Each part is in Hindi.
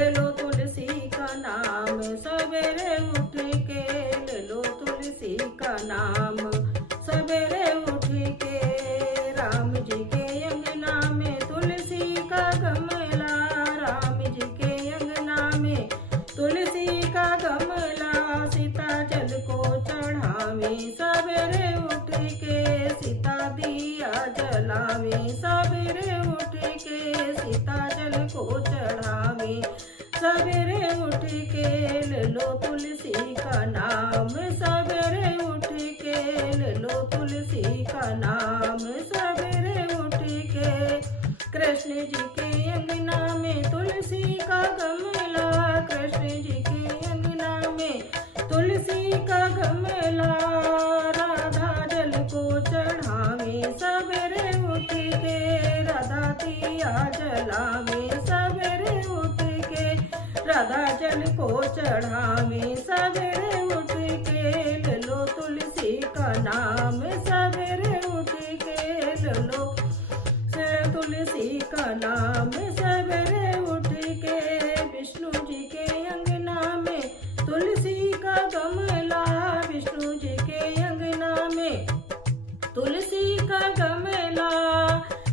ले लो तुलसी का नाम, सवेरे उठ के ले लो तुलसी का नाम, सवेरे उठ के। राम जी के अंगना में तुलसी का गमला, राम जी के अंगना में तुलसी का गमला, सीता जल को चढ़ावे सवेरे उठ के, सीता दिया जलावे सवेरे उठ के, सीता जल को चढ़ावे सवेरे उठ के। ले लो तुलसी का नाम, सवेरे उठ के ले लो तुलसी का नाम, सवेरे उठ के। कृष्ण जी के अंगना में तुलसी का गमला, कृष्ण जी के अंगना में तुलसी का गमला, राधा जल को चढ़ावे सवेरे उठ के, राधा दिया जलावे सवेरे उठ के, राधा जल को चढ़ावे सवेरे उठ के। ले लो तुलसी का नाम, सवेरे उठ के ले लो तुलसी का नाम, सवेरे उठ के। विष्णु जी के अंगना में तुलसी का गमला, विष्णु जी के अंगना में तुलसी का गमला,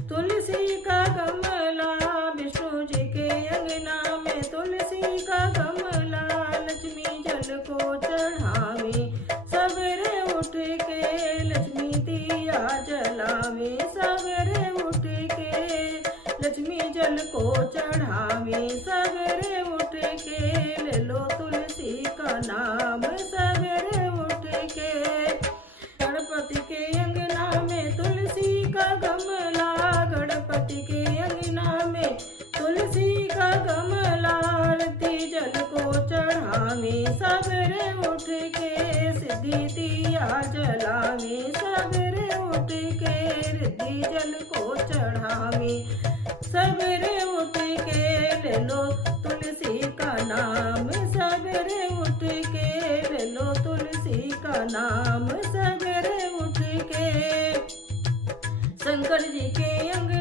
तुलसी का गमला, विष्णु जी के अंगना में तुलसी का गमला, लक्ष्मी जल को चढ़ावे सवेरे उठ के, लक्ष्मी दिया जलावे सवेरे उठ के, लक्ष्मी जल को चढ़ावे सवेरे उठ के। ले लो तुलसी का नाम, सवेरे उठ के। गणपति के अंगना में तुलसी का गमला, गणपति के अंगना में तुलसी का गमला, आरती जल को चढ़ावे सवेरे उठ के, सिद्धि दिया जलावे सवेरे उठ के, रिद्धि जल को चढ़ावे सवेरे उठ के। ले लो तुलसी का नाम, सवेरे उठ के ले लो तुलसी का नाम, सवेरे उठ के। शंकर जी के अंग